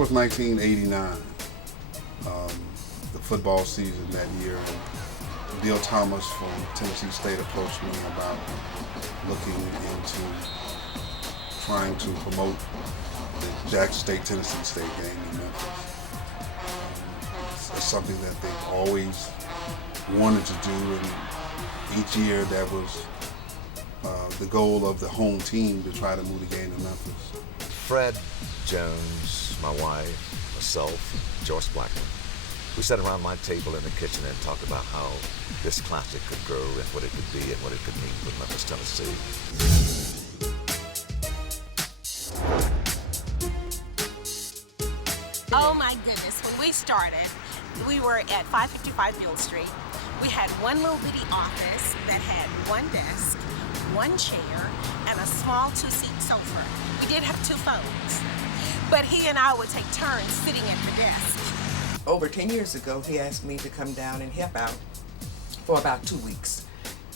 was 1989, the football season that year. And Bill Thomas from Tennessee State approached me about looking into trying to promote the Jackson State-Tennessee State game in Memphis. It's something that they've always wanted to do, and each year that was the goal of the home team to try to move the game to Memphis. Fred Jones, my wife, myself, Joyce Blackman, we sat around my table in the kitchen and talked about how this classic could grow and what it could be and what it could mean for Memphis, Tennessee. Oh my goodness, when we started, we were at 555 Mill Street. We had one little bitty office that had one desk, one chair, and a small two-seat sofa. We did have 2 phones, but he and I would take turns sitting at the desk. Over 10 years ago, he asked me to come down and help out for about 2 weeks.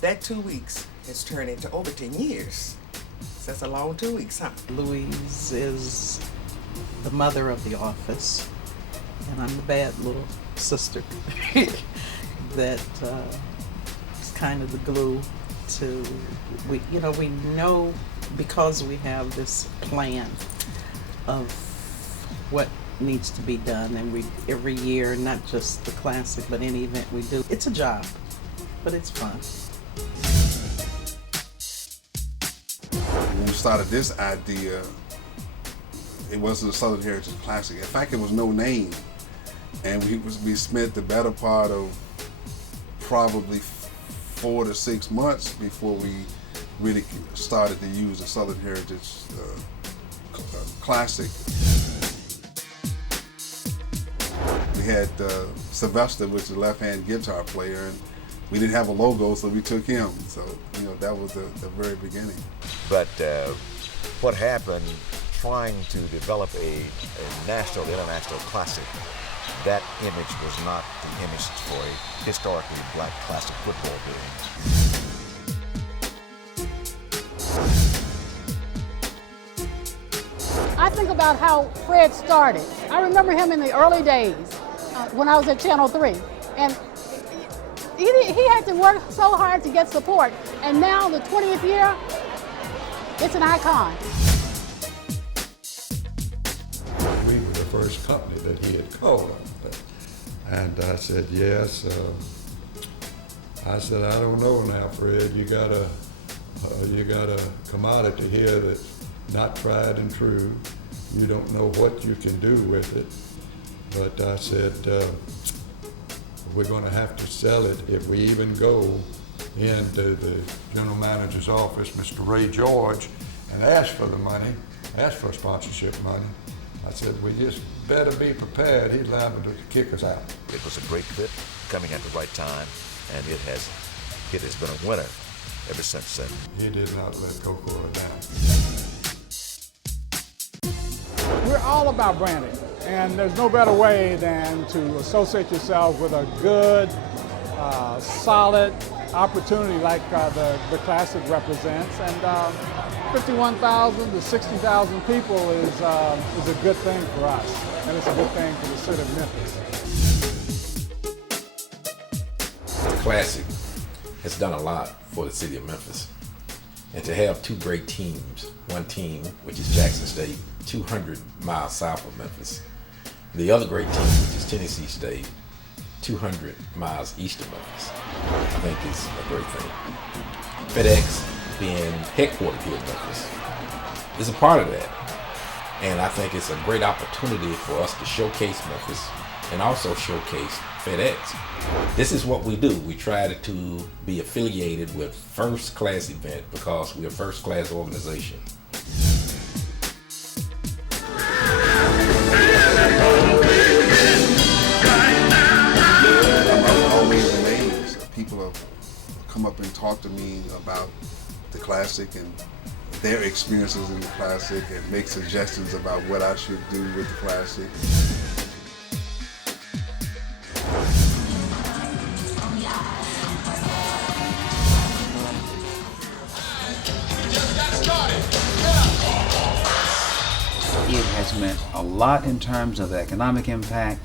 That 2 weeks has turned into over 10 years. So that's a long 2 weeks, huh? Louise is the mother of the office, and I'm the bad little sister that is kind of the glue to, we know because we have this plan of what needs to be done, and we every year, not just the classic, but any event we do, it's a job, but it's fun. When we started this idea, it wasn't a Southern Heritage Classic. In fact, it was no name, and we spent the better part of probably 4 to 6 months before we really started to use the Southern Heritage Classic. We had Sylvester, which is a left-hand guitar player, and we didn't have a logo, so we took him. So, that was the very beginning. But what happened trying to develop a national, international classic, that image was not the image for a historically black classic football game. I think about how Fred started. I remember him in the early days when I was at Channel 3. And he had to work so hard to get support. And now, the 20th year, it's an icon. We were the first company that he had called. And I said, yes. I said, I don't know now, Fred. You got a commodity here that's not tried and true. You don't know what you can do with it. But I said, we're going to have to sell it if we even go into the general manager's office, Mr. Ray George, and ask for the money, ask for sponsorship money. I said, we just better be prepared. He's liable to kick us out. It was a great fit, coming at the right time, and it has been a winner ever since then. He did not let Cocoa down. We're all about branding, and there's no better way than to associate yourself with a good, solid opportunity like the Classic represents. And 51,000 to 60,000 people is a good thing for us, and it's a good thing for the city of Memphis. The Classic has done a lot for the city of Memphis. And to have 2 great teams, one team, which is Jackson State, 200 miles south of Memphis. The other great team, which is Tennessee State, 200 miles east of Memphis, I think is a great thing. FedEx, being headquartered here in Memphis, is a part of that. And I think it's a great opportunity for us to showcase Memphis and also showcase FedEx. This is what we do. We try to be affiliated with first class event because we're a first class organization. I'm always amazed. People have come up and talked to me about the Classic and their experiences in the Classic and make suggestions about what I should do with the Classic. It has meant a lot in terms of economic impact,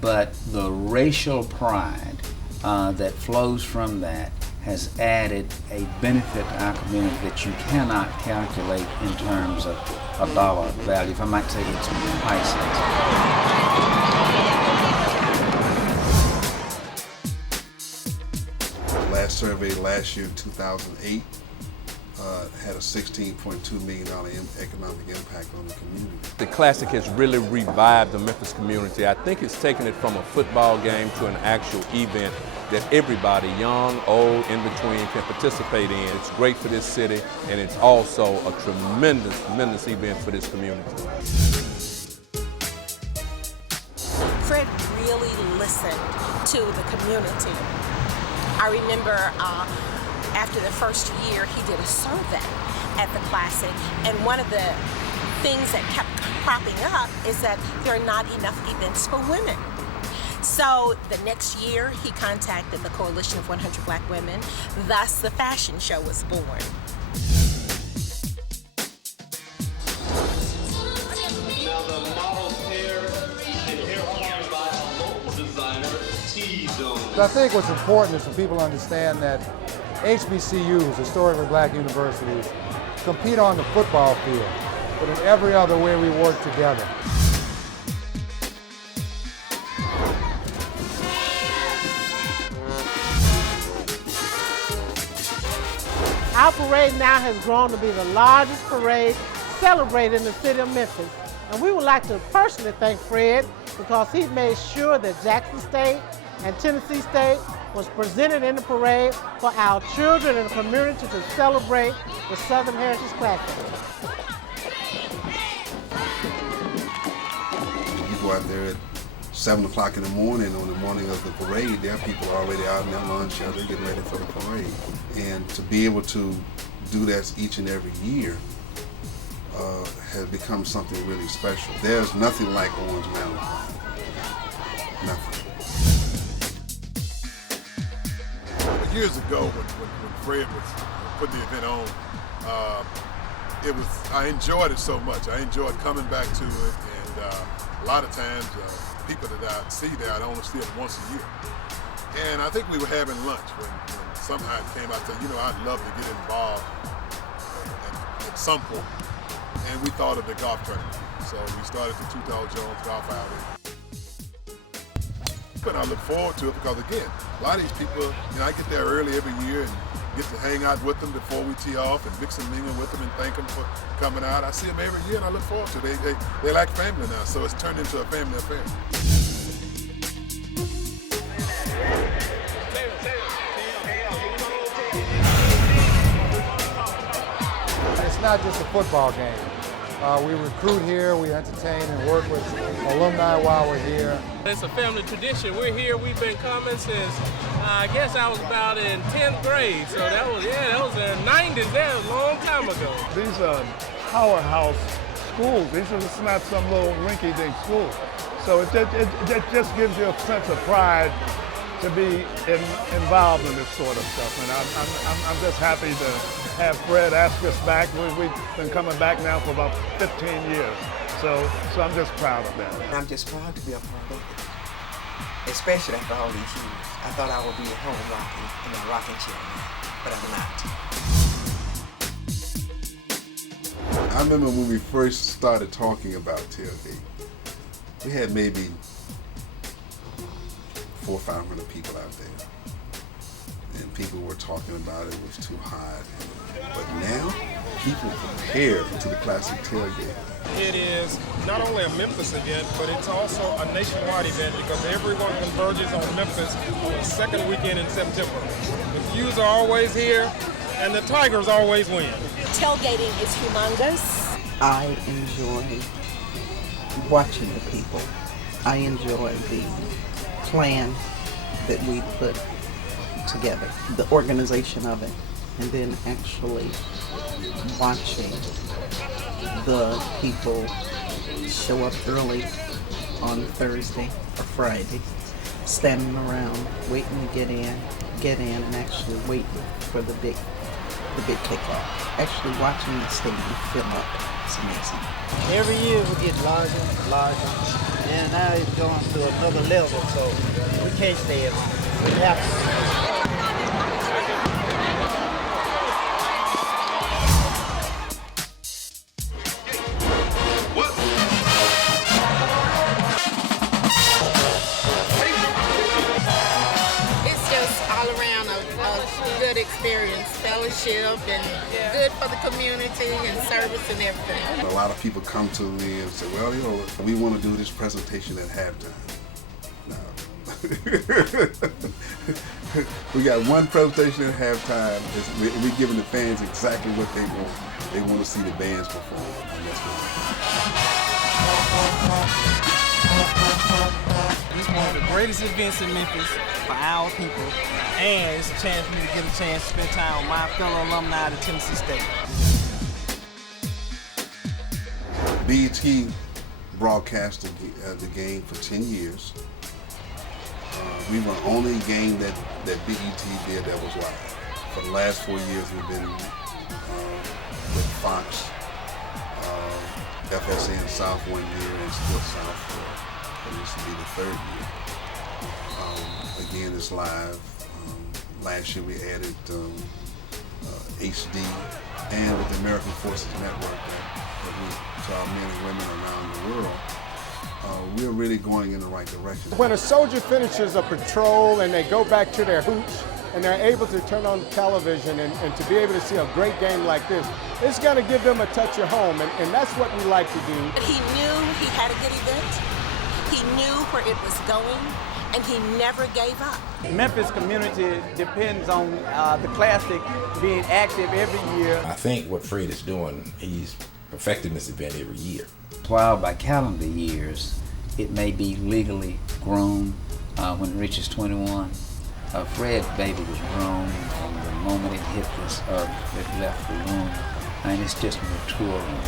but the racial pride that flows from that has added a benefit to our community that you cannot calculate in terms of a dollar value. If I might say, it's priceless. Last survey last year, 2008, had a $16.2 million economic impact on the community. The Classic has really revived the Memphis community. I think it's taken it from a football game to an actual event that everybody, young, old, in between, can participate in. It's great for this city, and it's also a tremendous event for this community. Fred really listened to the community. I remember after the first year, he did a survey at the Classic, and one of the things that kept cropping up is that there are not enough events for women. So the next year, he contacted the Coalition of 100 Black Women. Thus, the fashion show was born. Now the models here and hair formed by a local designer, T-Zone. So I think what's important is for people to understand that HBCUs, historically black universities, compete on the football field, but in every other way we work together. Our parade now has grown to be the largest parade celebrated in the city of Memphis. And we would like to personally thank Fred because he made sure that Jackson State and Tennessee State was presented in the parade for our children and the community to celebrate the Southern Heritage Classic. You go out there at 7 o'clock in the morning on the morning of the parade, there are people already out in their lunch hour, they're getting ready for the parade. And to be able to do that each and every year has become something really special. There's nothing like Orange Mountain. Nothing. Years ago, when Fred was putting the event on, I enjoyed it so much. I enjoyed coming back to it, and a lot of times, people that I see there, I only see them once a year. And I think we were having lunch when somehow it came out to, I'd love to get involved at some point. And we thought of the golf tournament. So we started the $2 Jones Golf Outing. And I look forward to it because, again, a lot of these people, I get there early every year and get to hang out with them before we tee off and mix and mingle with them and thank them for coming out. I see them every year and I look forward to it. They like family now, so it's turned into a family affair. It's not just a football game. We recruit here, we entertain and work with alumni while we're here. It's a family tradition. We're here, we've been coming since, I guess I was about in 10th grade. So that was the 90s, that was a long time ago. These are powerhouse schools. It's not some little rinky-dink school. So it just gives you a sense of pride to be involved in this sort of stuff. And I'm just happy to have Fred ask us back. We've been coming back now for about 15 years. So I'm just proud of that. I'm just proud to be a part of it, especially after all these years. I thought I would be at home rocking, in a rocking chair now, but I'm not. I remember when we first started talking about tailgate, we had maybe 400 or 500 people out there. And people were talking about it was too hot. But now, people prepare to the Classic tailgate. It is not only a Memphis event, but it's also a nationwide event because everyone converges on Memphis on the second weekend in September. The Fuse are always here, and the Tigers always win. Tailgating is humongous. I enjoy watching the people. I enjoy the plan that we put together, the organization of it, and then actually watching the people show up early on Thursday or Friday, standing around waiting to get in, and actually waiting for the big the big takeoff. Actually watching the stadium fill up, it's amazing. Every year we get larger and larger, and now it's going to another level, so we can't stay at home. We have to. Good experience, fellowship, and good for the community and service and everything. A lot of people come to me and say, well, you know, we want to do this presentation at halftime. No. We got one presentation at halftime. We're giving the fans exactly what they want. They want to see the bands perform. And that's It's one of the greatest events in Memphis for our people, and it's a chance for me to get a chance to spend time with my fellow alumni at Tennessee State. BET broadcast the game for 10 years. We were the only game that BET did that was live. For the last 4 years, we've been with Fox, FSN South 1 year, and still South for this will be the 3rd year. Again, it's live. Last year we added HD, and with the American Forces Network to our men and women around the world, we're really going in the right direction. When a soldier finishes a patrol and they go back to their hooch and they're able to turn on television and to be able to see a great game like this, it's going to give them a touch of home, and that's what we like to do. But he knew he had a good event. He knew where it was going, and he never gave up. Memphis community depends on the Classic being active every year. I think what Fred is doing, he's perfecting this event every year. While by calendar years, it may be legally grown when it reaches 21. Fred's baby was grown from the moment it hit this earth, it left the womb, and it's just maturing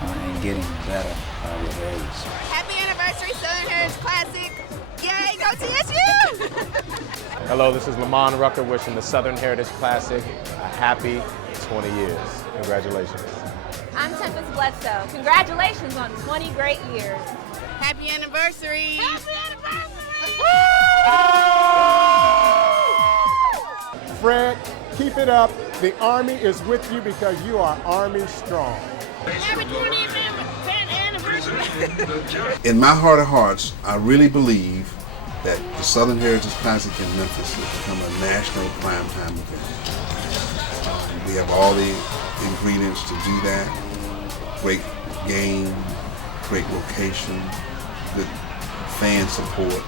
and getting better with age. Happy anniversary, Southern Heritage Classic! Yay, go TSU! Hello, this is Lamont Rucker wishing the Southern Heritage Classic a happy 20 years. Congratulations. I'm Tempest Bledsoe. Congratulations on 20 great years. Happy anniversary! Happy anniversary! Fred, keep it up. The Army is with you because you are Army strong. Happy 20th anniversary! In my heart of hearts, I really believe that the Southern Heritage Classic in Memphis will become a national primetime event. We have all the ingredients to do that. Great game, great location, good fan support.